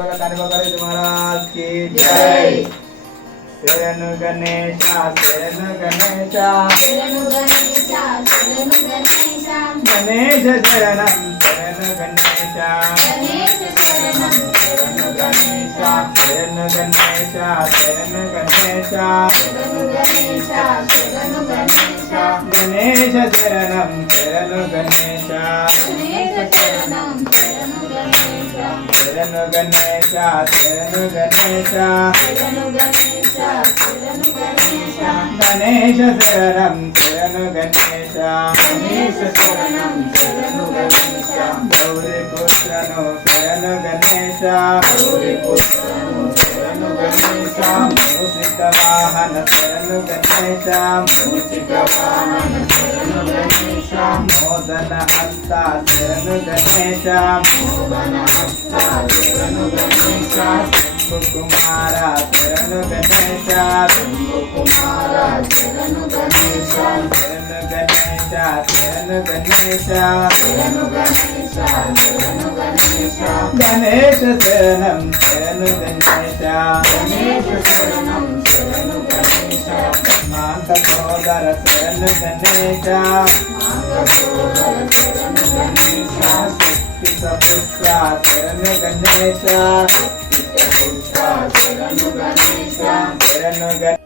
बोला कान्हा गणेश महाराज की जय। शरण गणेश शरण गणेश गणेश शरणं शरण गणेश शरण गणेश शरण गणेश शरण गणेश गणेश शरणं शरण गणेश शरण गणेश शरण गणेश गणेश शरणं शरण गणेश गौरी पुत्रनो शरण गणेश मूषिक वाहन शरण गणेश मोदन हस्ता शरण गणेश कुमारा शरण गणेश शरण गणेश शरण गणेश गणेश शरणं शरण गणेश मांग सोदर शरण गणेश शक्ति पुत्र शरण गणेश शरण गणेश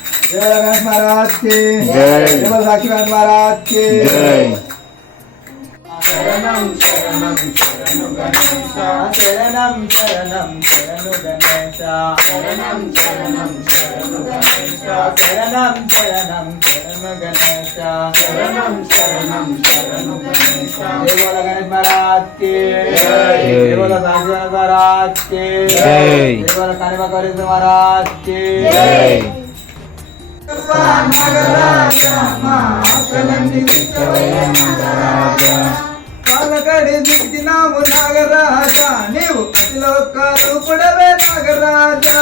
महाराज के जय, साक्षीनाथ महाराज के जय। शरणं शरणं शरणु गणेश शरणं शरणं शरणु गणेश शरणं शरणं शरणु गणेश शरणं शरणं शरणु गणेश शरणं शरणं शरणु गणेश। जय बोला गणेश महाराज के जय, जय बोला साक्षीनाथ महाराज के जय, जय बोला कान्हा गणेश महाराज के जय। పాలకడి దిక్కినాము నాగరాజా నీవు అతిలోకాలు పుడవే నాగరాజా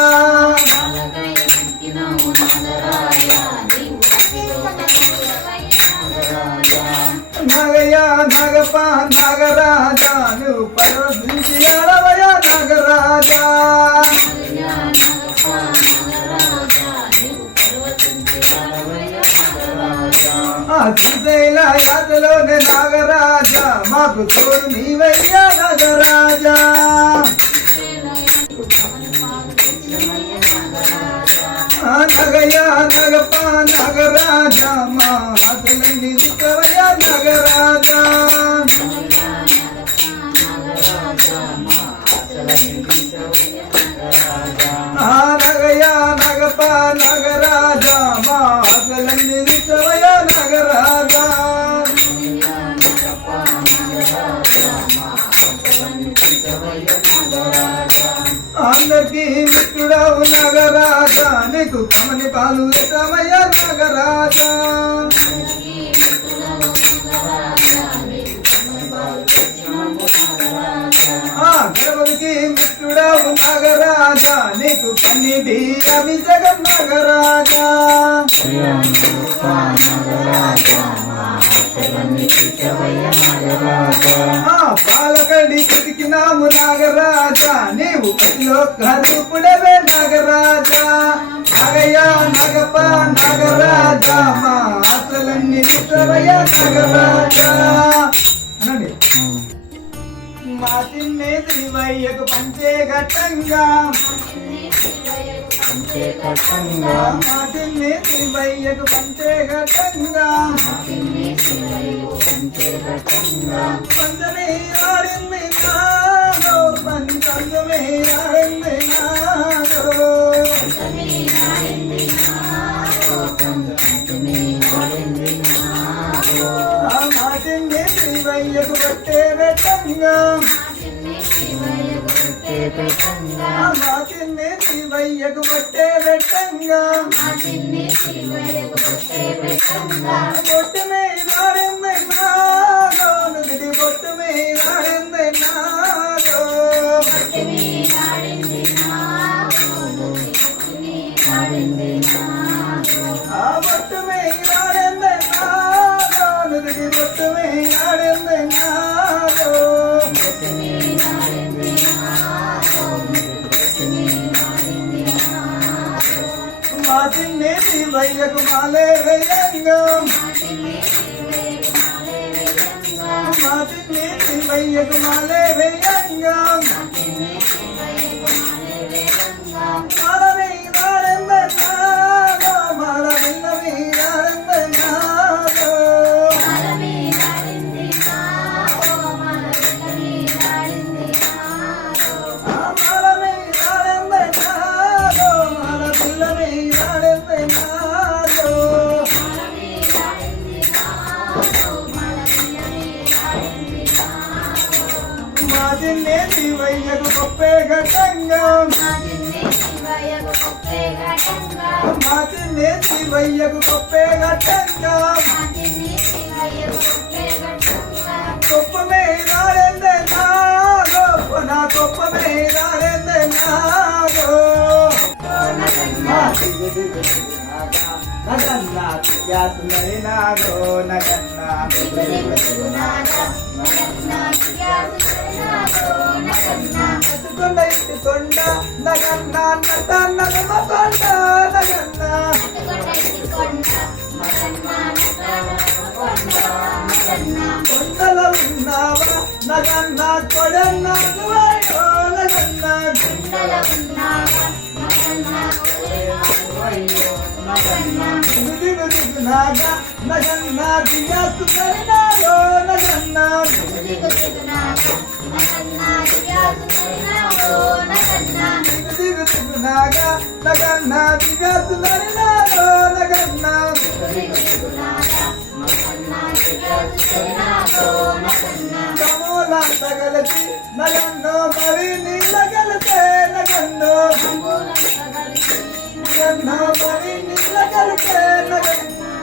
నాగయ్య నాగప నాగరాజా నువ్వు పర్వతించి ఆడవయ నాగరాజా శ్రీశైల యాత్రలోనే నాగరాజా మాకు తోడు నీవయ్యా నాగరాజా నగయ నగప నాగరాజా మా అతలని దిక్కవయ్యా నాగరాజా అందరికీ మిత్రుడవు నాగరాజా నీకు కమని పాలు ఇష్టమయ్య నాగరాజా గర్వకి మిత్రుడవు నాగరాజా నీకు కన్నిటి అభిషేకం నాగరాజా పాలకడి చితికినాము నాగరాజా నీవు కదిలో కరుపుడవే నాగరాజా నాగయ్య నాగప్ప నాగరాజా మా ఆశలన్నీ విశ్వవయ్య నాగరాజా అనండి. మా తిన్నే శ్రీవయ్యకు పంచే ఘట్టంగా మా తిన్నే శ్రీవయ్యకు పంచే ఘట్టంగా పంచమే ఆడింది నాదో పంచమే ఆడింది నాదో మా తిన్నే శ్రీవయ్యకు పట్టే ఘట్టంగా మాటిని శివయ్యకు పట్టే పెట్టంగా బొట్టు మీద నాదో నుదిడి బొట్టు మీద నాదో ఆ బొట్టు మీద నాదో నుదిడి బొట్టు మీద నాదో మా తిన్నే శివయ్యకు మాలే వేయంగా మా తిన్నే శివయ్యకు మాలే వేయంగా మాల వీరాడెందన్నాదో మాల విన్న వీరాడెందన్నాదో మాదిన్నే శివయ్యకు గొప్పే ఘట్టంగా మాదిన్నే శివయ్యకు గొప్పే ఘట్టంగా గొప్ప మేరాడెందే నాదో నా గొప్ప మేరాడెందే నాదో నగన్నా యాతునరి నాదో నగన్నా కొండ ఇట్టుకొండ నగన్నా నటన్న కొండ నగన్నా కొండల ఉన్నావా నగన్నా కొడన్నా నువ్వో నగన్నా దిగునాగా నగన్నా దిగాసున్నాయో నగన్నా దిగునాగా నగన్నా దిగాసున్నాయో నగన్నా కమోలా తగలచి నగన్నో మరి నీళ్ళ గలతే నగన్నో నగన్నో మరి నీళ్ళ గలతే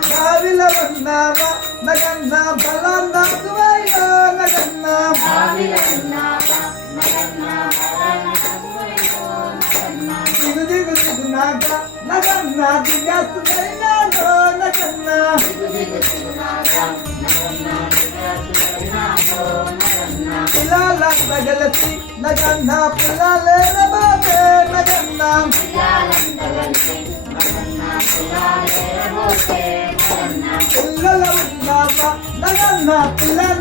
బావిలో ఉన్నావా నగన్నా బలాన్నా నువ్వయ్యో నగన్నా దిగునాక నగన్నా దిగాసున్నాయో నగన్నా పిల్లల తగలచి నగన్నా పిల్లలే బాబే నగన్నా పిల్లల ఉన్నావా నగన్నా పిల్లల